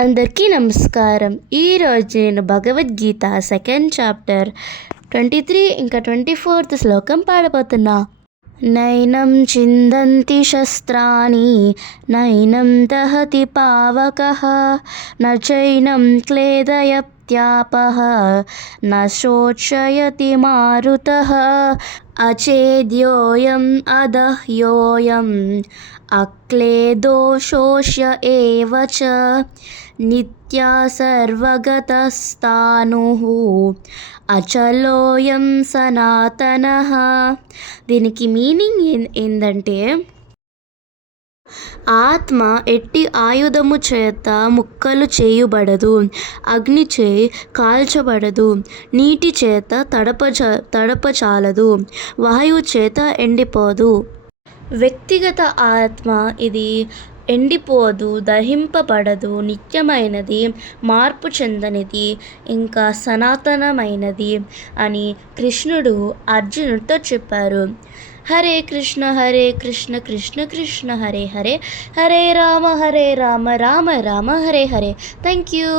అందరికీ నమస్కారం. ఈరోజు నేను Bhagavad Gita second chapter twenty three ఇంకా ట్వంటీ ఫోర్త్ శ్లోకం పాడబోతున్నా. నైనం చిందంతి శస్త్రాణి నైనం దహతి పావకః నైనం క్లేదయ క్లేదయత్యాపః నోక్షయతి శోషయతి మారుతः అచేద్యోయం అదహ్యోయం అక్లేదోషోష్య ఏవ చ నిత్యా సర్వగతస్థానుః అచలోయం సనాతన దీనికి మీనింగ్ ఏంటంటే ఆత్మ ఎట్టి ఆయుధము చేత ముక్కలు చేయుబడదు. అగ్నిచే కాల్చబడదు. నీటి చేత తడపచ తడపచాలదు వాయువు చేత ఎండిపోదు. వ్యక్తిగత ఆత్మ ఇది ఎండిపోదు దహింపబడదు నిత్యమైనది మార్పు చెందనిది ఇంకా సనాతనమైనది అని కృష్ణుడు అర్జునుడితో చెప్పారు. హరే కృష్ణ హరే కృష్ణ కృష్ణ కృష్ణ హరే హరే హరే రామ హరే రామ రామ రామ హరే హరే. Thank you